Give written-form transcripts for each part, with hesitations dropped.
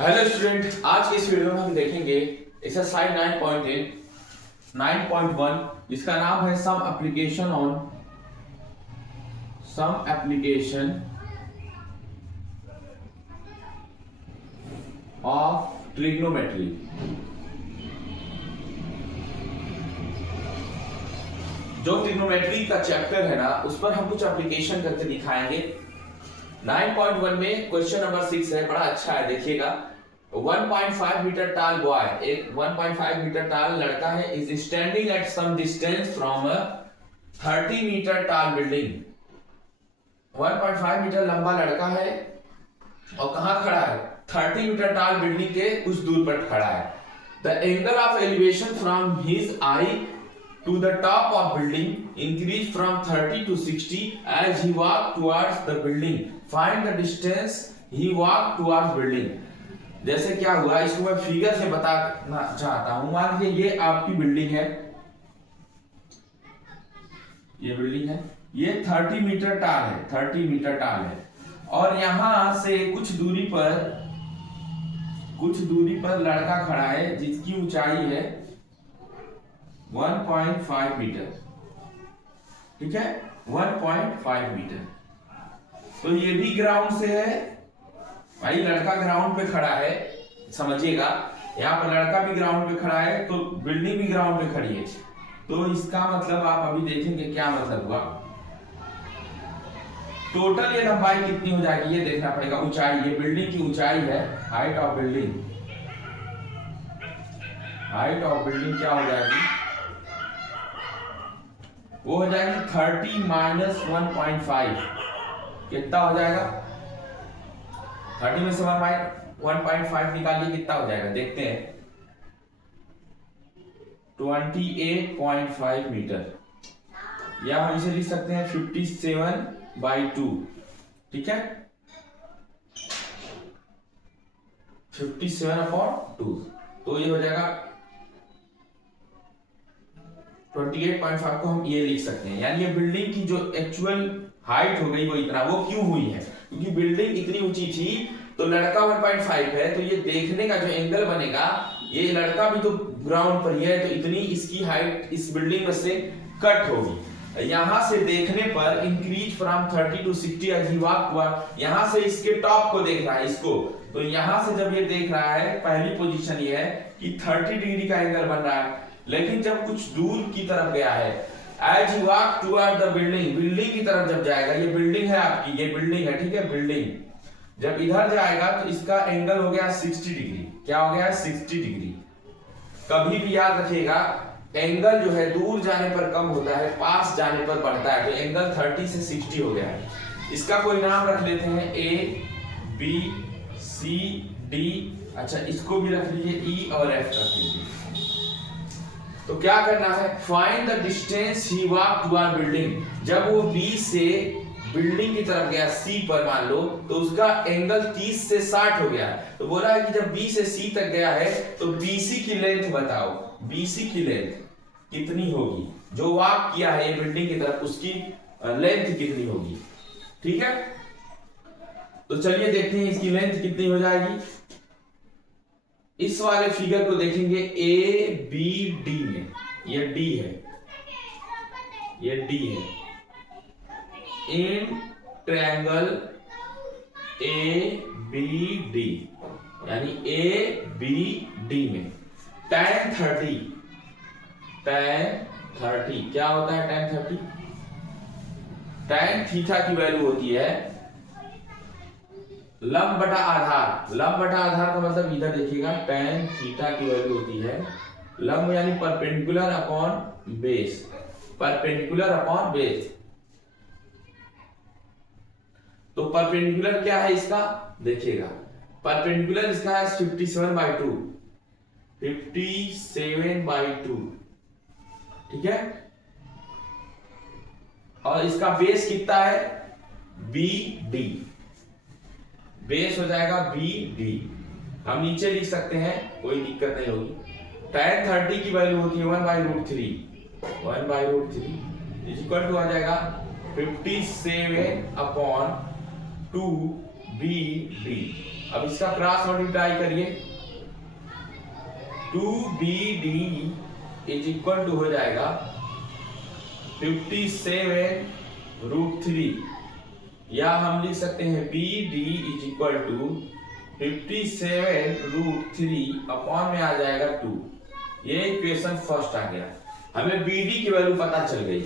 Hello student, आज के इस वीडियो में हम देखेंगे एक्सरसाइज 9.1 जिसका नाम है सम एप्लीकेशन ऑफ ट्रिग्नोमेट्री। जो ट्रिग्नोमेट्री का चैप्टर है ना, उस पर हम कुछ एप्लीकेशन करके दिखाएंगे। 9.1 में क्वेश्चन नंबर 6 है, बड़ा अच्छा है, देखिएगा। 1.5 मीटर टाल बॉय, एक 1.5 मीटर टाल लड़का है, is standing at some distance from a 30 metre tall building. 1.5 metre लंबा लड़का है और कहां खड़ा है? 30 मीटर टाल बिल्डिंग के कुछ दूर पर खड़ा है। The angle of elevation from his I to the top of building increased from 30 to 60 as he walked towards the building. Find the distance he walked towards building. जैसे क्या हुआ, इसको मैं फिगर से बताना चाहता हूं। मान लीजिए ये आपकी बिल्डिंग है, ये बिल्डिंग है, ये 30 मीटर टाल है, 30 मीटर टाल है, और यहां से कुछ दूरी पर लड़का खड़ा है जिसकी ऊंचाई है 1.5 मीटर। ठीक है, 1.5 मीटर। तो ये भी ग्राउंड से है भाई, लड़का ग्राउंड पे खड़ा है, समझिएगा। यहाँ पर लड़का भी ग्राउंड पे खड़ा है, तो बिल्डिंग भी ग्राउंड पे खड़ी है। तो इसका मतलब आप अभी देखेंगे क्या मतलब हुआ। टोटल ये लंबाई कितनी हो जाएगी ये देखना पड़ेगा। ऊंचाई, ये बिल्डिंग की ऊंचाई है, हाइट ऑफ बिल्डिंग क्या हो जाएगी? वो हो जाएगी 30 माइनस 1.5। कितना हो जाएगा? 30 में से 1.5 निकालिए, कितना हो जाएगा देखते हैं। 28.5 मीटर, या हम इसे लिख सकते हैं 57/2। ठीक है, 57/2। तो ये हो जाएगा 28.5 को हम ये लिख सकते हैं। यानी ये बिल्डिंग की जो एक्चुअल हाइट हो गई वो इतना। वो क्यों हुई है? क्योंकि बिल्डिंग इतनी ऊंची थी, तो लड़का 1.5 है, तो ये देखने का जो एंगल बनेगा, ये लड़का भी तो ग्राउंड पर ही है, तो इतनी इसकी हाइट इस बिल्डिंग में से कट होगी। यहां से देखने पर increase from 30 to 60 as he walk हुआ। यहां से इसके टॉप को देख रहा है, इसको। तो यहां से जब ये देख रहा है, पहली पोजीशन ये है कि 30 डिग्री का एंगल बन रहा है। लेकिन जब कुछ दूर की तरफ गया है, as he walk toward the building की तरफ जब जाएगा, ये बिल्डिंग है आपकी, ये बिल्डिंग है, ठीक है, बिल्डिंग जब इधर जाएगा तो इसका एंगल हो गया 60 डिग्री। क्या हो गया? 60 डिग्री। कभी भी याद रखिएगा, एंगल जो है दूर जाने पर कम होता है, पास जाने पर बढ़ता है। तो एंगल 30 से 60 हो गया है। इसका कोई नाम रख लेते हैं, A B C D। अच्छा, इसको भी रख लीजिए, E और F रख लीजिए। तो क्या करना है? Find the distance he walk toward building. जब वो B से बिल्डिंग की तरफ गया, C पर मान लो, तो उसका एंगल 30 से 60 हो गया। तो बोला है कि जब B से C तक गया है, तो BC की लेंथ बताओ। BC की लेंथ कितनी होगी? जो वॉक किया है ये बिल्डिंग की तरफ, उसकी लेंथ कितनी होगी? ठीक है, तो चलिए देखते हैं इसकी लेंथ कितनी हो जाएगी। इस वाले फिगर को देखेंगे ABD में, ये D है, ये D है। इन ट्रायंगल ABD, यानी ABD में tan 30 क्या होता है? tan 30 tan थीटा की वैल्यू होती है लंब बटा आधार। लंब बटा आधार का मतलब इधर देखिएगा, tan थीटा की वैल्यू होती है लंब, यानी perpendicular upon base, perpendicular upon base. तो परपेंडिकुलर क्या है इसका? देखिएगा, परपेंडिकुलर इसका है 57/2, 57/2। ठीक है, और इसका बेस कितना है? BD। बेस हो जाएगा BD। हम नीचे लिख सकते हैं, कोई दिक्कत नहीं होगी। tan 30 की वैल्यू होती है 1/√3, 1/√3 इक्वल टू आ जाएगा 57/2 बी डी। अब इसका क्रॉस मल्टीप्लाई करिए, 2BD इज इक्वल टू हो जाएगा 57√3, या हम लिख सकते हैं BD is equal to 57√3 upon में आ जाएगा 2। ये इक्वेशन फर्स्ट आ गया। हमें BD की वैल्यू पता चल गई,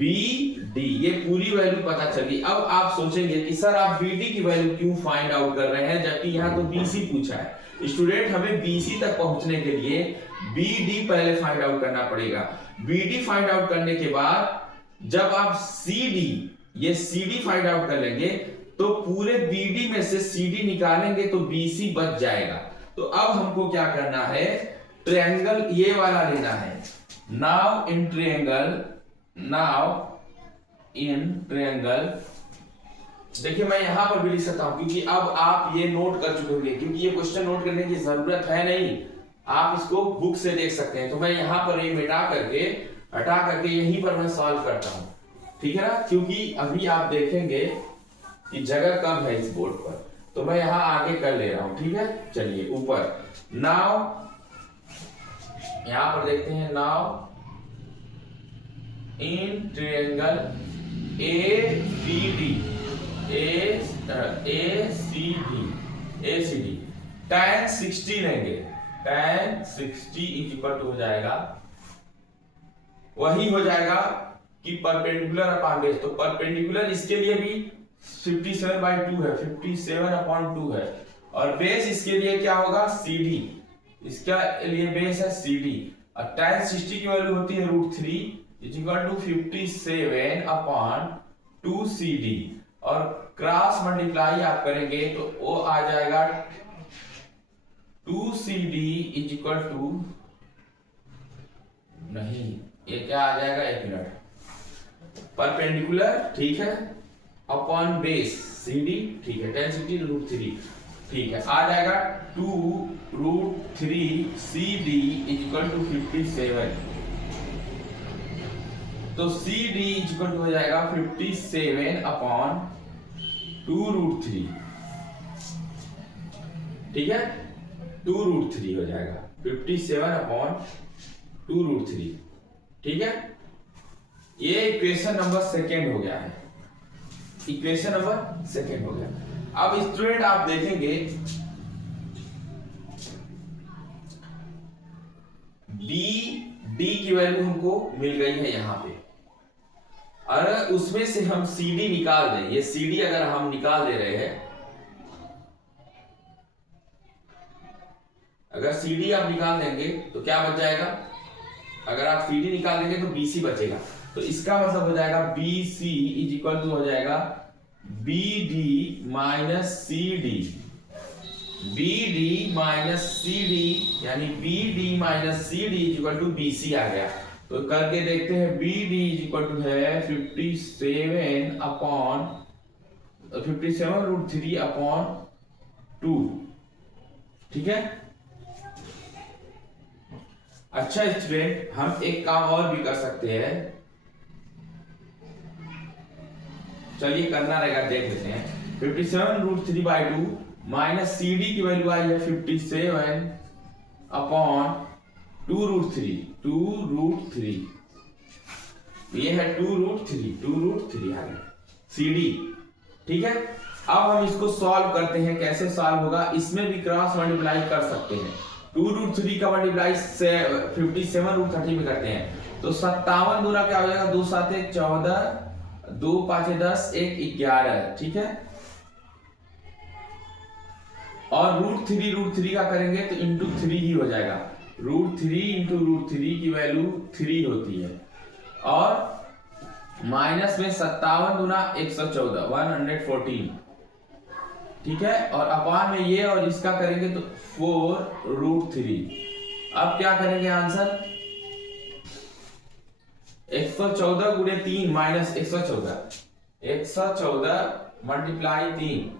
BD ये पूरी वैल्यू पता चल गई। अब आप सोचेंगे कि सर आप BD की वैल्यू क्यों फाइंड आउट कर रहे हैं, जबकि यहाँ तो BC पूछा है। स्टूडेंट, हमें BC तक पहुंचने के लिए BD पहले फाइंड आउट करना पड़ेगा। BD फाइंड आउट करने के बाद जब आप ये CD फाइंड आउट कर लेंगे तो पूरे BD में से CD निकालेंगे तो BC बच जाएगा। तो अब हमको क्या करना है, ट्रायंगल ये वाला लेना है। नाउ इन ट्रायंगल देखिए, मैं यहां पर भी लिख सकता हूं क्योंकि अब आप ये नोट कर चुके होंगे, क्योंकि ये क्वेश्चन नोट करने की जरूरत है नहीं, आप इसको बुक से देख सकते हैं। तो मैं यहां पर ये हटा करके यहीं पर मैं सॉल्व करता हूं, ठीक है ना, क्योंकि अभी आप देखेंगे कि जगह कम है इस बोर्ड पर, तो मैं यहां आगे कर ले रहा हूं, ठीक है। चलिए ऊपर, नाउ यहां पर देखते हैं, now in triangle ACD tan 60 लेंगे, tan 60 इज इक्वल टू हो जाएगा, वही हो जाएगा कि परपेंडिकुलर अपॉन बेस। तो परपेंडिकुलर इसके लिए भी 57/2 है, 57/2 है, और बेस इसके लिए क्या होगा, CD, इसका लिए बेस है CD, और tan 60 की वैल्यू होती है √3 इज इक्वल टू 57/2 CD, और क्रॉस मल्टीप्लाई आप करेंगे तो वो आ जाएगा 2 CD इज इक्वल टू, नहीं ये क्या आ जाएगा, एक मिनट, परपेंडिकुलर, ठीक है, अपॉन बेस CD, ठीक है, tan 60 √3, ठीक है, आ जाएगा 2√3 CD इज इक्वल टू 57। तो CD इज इक्वल टू हो जाएगा 57/2√3, ठीक है, 2√3 हो जाएगा, 57/2√3, ठीक है। ये इक्वेशन नंबर सेकेंड हो गया है, इक्वेशन नंबर सेकेंड हो गया। अब स्टूडेंट आप देखेंगे BD की वैल्यू हमको मिल गई है यहाँ पे, और उसमें से हम CD निकाल दें, ये CD अगर हम निकाल दे रहे हैं, अगर CD आप निकाल देंगे तो क्या बच जाएगा, अगर आप CD निकाल देंगे तो BC बचेगा। तो इसका मतलब हो जाएगा BC इज इक्वल टू हो जाएगा BD minus CD, BD minus CD, यानी BD minus CD is equal to BC आ गया। तो करके देखते हैं, BD इज इक्वल टू है 57/3/2, ठीक है। अच्छा स्टूडेंट, हम एक काम और भी कर सकते हैं, चलिए करना रहेगा, देख लेते हैं। 57√3/2 माइनस CD की वैल्यू आई है 57/2√3, ये है 2√3 आ गया CD, ठीक है। अब हम इसको सॉल्व करते हैं, कैसे सॉल्व होगा, इसमें भी क्रॉस मल्टीप्लाई कर सकते हैं। 2√3 का मल्टीप्लाई 57√30 में करते हैं, तो 57 दूना क्या हो जाएगा, 2 7 14, 2 5 10, 1 11, ठीक है। और √3 का करेंगे तो इंटू 3 ही हो जाएगा, √3 इंटू √3 की वैल्यू 3 होती है, और माइनस में 57 गुना 114, 114, ठीक है, और अपान में ये और इसका करेंगे तो 4√3। अब क्या करेंगे आंसर, 114 गुणे 3 माइनस 114, 114 मल्टीप्लाई 3,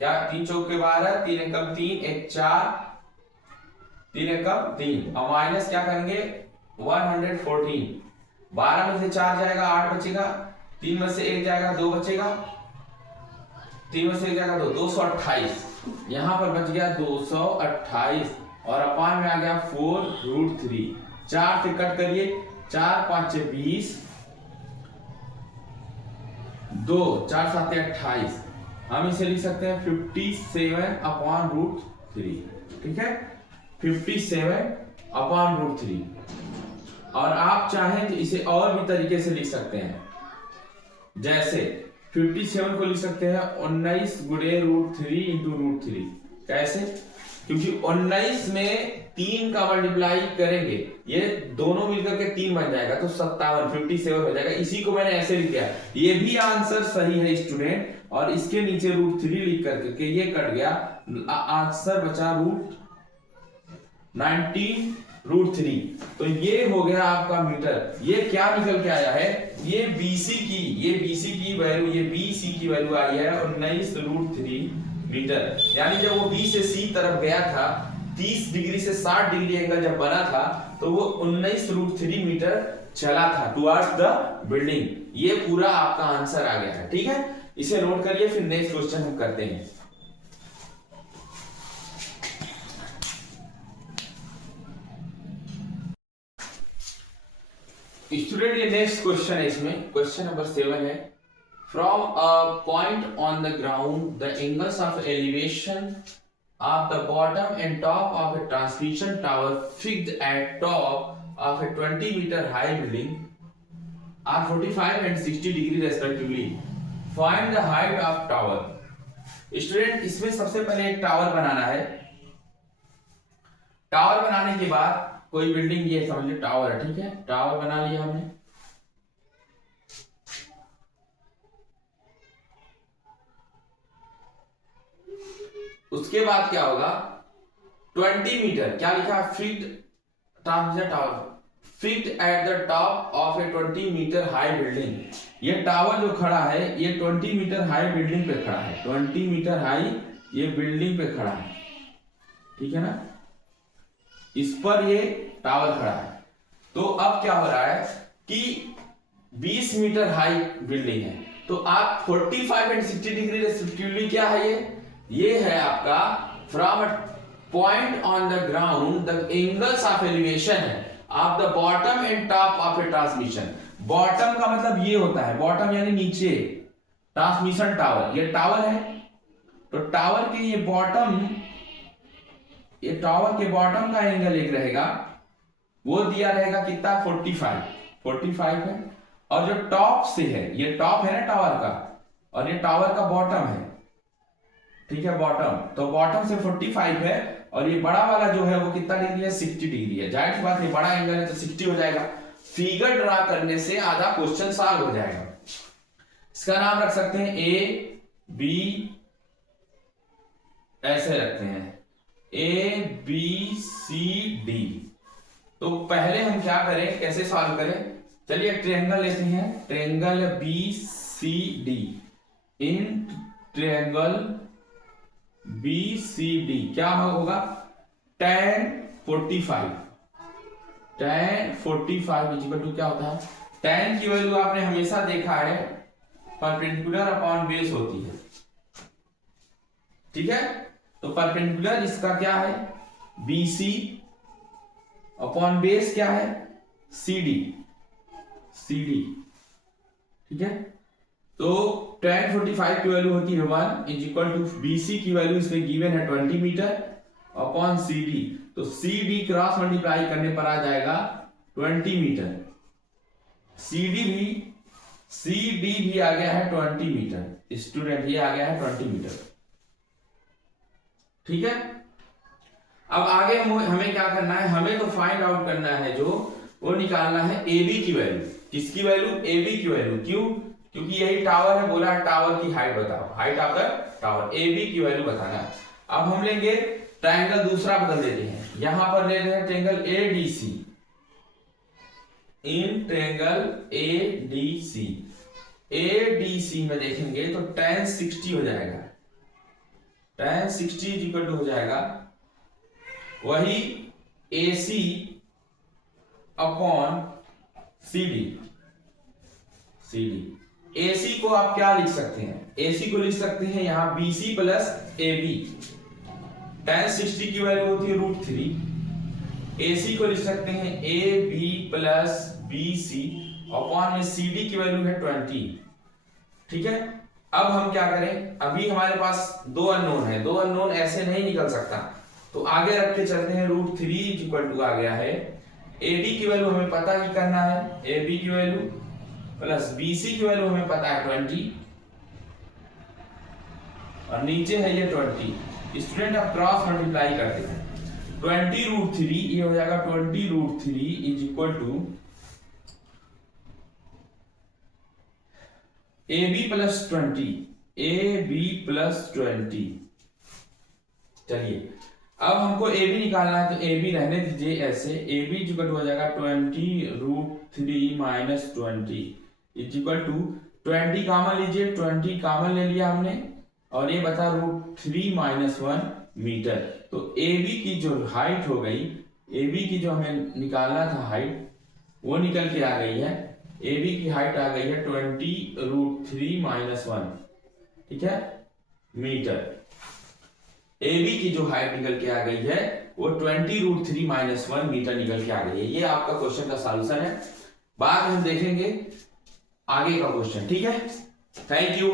क्या 3 चौक के 12, 3 एकम 3, 1 4, 3 एकम 3, और माइनस क्या करेंगे 114, 12 में से 4 जाएगा 8 बचेगा, 3 में से 1 जाएगा 2 बचेगा, 3 में से क्या का 228, यहाँ पर बच गया 228 और अपान में आ गया 4√3। 4 से कट करिए, 4 5 20, 2 4 7 28। हम इसे लिख सकते हैं 57/√3। ठीक है, 57/√3। और आप चाहें तो इसे और भी तरीके से लिख सकते हैं, जैसे 57 को लिख सकते हैं 19 गुणे √3 इंटू √3। कैसे? क्योंकि 19 में 3 का मल्टीप्लाई करेंगे, ये दोनों मिलकर के 3 बन जाएगा, तो 57 हो जाएगा। इसी को मैंने ऐसे लिख दिया। ये भी आंसर सही है स्टूडेंट, और इसके नीचे √3 लिख करके ये कट गया, आंसर बचा √19√3। तो ये हो गया आपका मीटर। ये क्या निकल के आया है? ये BC की वैल्यू, ये BC की वैल्यू आई है 19√3 मीटर। यानी जब वो B से C तरफ गया था, 30 डिग्री से 60 डिग्री एंगल जब बना था, तो वो 19√3 मीटर चला था टुवर्ड्स द बिल्डिंग। ये पूरा आपका आंसर आ गया है। ठीक है, इसे नोट करिए, फिर नेक्स्ट क्वेश्चन हम करते हैं। स्टूडेंट ये नेक्स्ट क्वेश्चन है, इसमें क्वेश्चन नंबर 7 है। From a point on the ground the angles of elevation of the bottom and top of a transmission tower fixed at top of a 20 metre high building are 45 and 60 degree respectively. Find the height of tower. Student इसमें सबसे पहले एक tower बनाना है। Tower बनाने के बाद कोई building, ये समझ लो टावर है, ठीक है, टावर बना लिया हमने। उसके बाद क्या होगा? 20 मीटर, क्या लिखा है? Fixed transmission tower fixed at the top of a 20 metre high building. ये टावर जो खड़ा है, ये 20 मीटर हाई बिल्डिंग पे खड़ा है। 20 मीटर हाई ये बिल्डिंग पे खड़ा है, ठीक है ना, इस पर ये टावर खड़ा है। तो अब क्या हो रहा है कि 20 मीटर हाई बिल्डिंग है, तो आप 45 एंड 60 डिग्री रेस्पेक्टिवली क्या है? ये है आपका from a point on the ground the angles of elevation है of the bottom and top of a transmission. Bottom का मतलब ये होता है, बॉटम यानी नीचे, ट्रांसमिशन टावर, ये टावर है, तो टावर के ये बॉटम, ये टावर के बॉटम का एंगल एक रहेगा, वो दिया रहेगा कितना? 45 है। और जो टॉप से है, ये टॉप है ना टावर का, और ये टावर का बॉटम है, ठीक है, बॉटम, तो बॉटम से 45 है, और ये बड़ा वाला जो है वो कितना डिग्री है? 60 डिग्री है। जाहिर सी बात है, बड़ा एंगल है तो 60 हो जाएगा। फिगर ड्रा करने से आधा क्वेश्चन सॉल्व हो जाएगा। इसका नाम रख सकते हैं ए बी, ऐसे रखते हैं ABCD। तो पहले हम क्या करें, कैसे सॉल्व करें? चलिए एक ट्रायंगल लेते हैं, triangle BCD। In triangle BCD क्या होगा? tan 45 इक्वल टू क्या होता है? tan की वैल्यू आपने हमेशा देखा है परपेंडिकुलर अपॉन बेस होती है, ठीक है, तो परपेंडिकुलर इसका क्या है? BC अपॉन बेस क्या है? CD, ठीक है। तो tan 45 की वैल्यू होती है 1 इज इक्वल टू BC की वैल्यू इसमें गिवन है 20 मीटर अपॉन CD, तो CD क्रॉस मल्टीप्लाई करने पर आ जाएगा 20 मीटर। CD भी आ गया है 20 मीटर। स्टूडेंट ये आ गया है 20 मीटर, ठीक है। अब आगे हमें क्या करना है? हमें तो फाइंड आउट करना है, जो वो निकालना है AB की वैल्यू। किसकी वैल्यू? AB की वैल्यू। क्यों? क्योंकि यही टावर है, बोला टावर की हाइट बताओ, height of the tower, AB की वैल्यू बताना। अब हम लेंगे ट्रायंगल, दूसरा बदल देते हैं, यहां पर ले रहे हैं triangle ADC। In triangle ADC में देखेंगे तो tan 60 हो जाएगा, tan 60 इक्वल टू हो जाएगा वही AC अपॉन CD। AC को आप क्या लिख सकते हैं? AC को लिख सकते हैं यहाँ BC प्लस AB। tan 60 की वैल्यू होती है √3। AC को लिख सकते हैं AB प्लस BC अपॉन में CD की वैल्यू है 20। ठीक है, अब हम क्या करें, अभी हमारे पास दो अननोन है, दो अननोन ऐसे नहीं निकल सकता, तो आगे रख के चलते हैं। √3 आ गया है, AB की वैल्यू हमें पता ही करना है, AB की वैल्यू प्लस BC की वैल्यू हमें पता है 20 और नीचे है ये 20। स्टूडेंट आप क्रॉस मल्टीप्लाई करते हैं, 20√3 ये हो जाएगा 20√3 is equal to AB plus 20, AB plus 20। चलिए अब हमको AB निकालना है, तो AB रहने दीजिए ऐसे, AB इक्वल टू हो जाएगा 20√3 minus 20 is equal to 20 common लीजिए, 20 कॉमन ले लिया हमने और ये बता √3 माइनस 1 मीटर। तो AB की जो हाइट हो गई, AB की जो हमें निकालना था हाइट, वो निकल के आ गई है। AB की हाइट आ गई है 20√3 माइनस 1, ठीक है, मीटर। AB की जो हाइट निकल के आ गई है वो 20√3 माइनस 1 मीटर निकल के आ गई है। ये आपका क्वेश्चन का सॉल्यूशन है, बाद में हम देखेंगे आगे का क्वेश्चन। ठीक है, थैंक यू।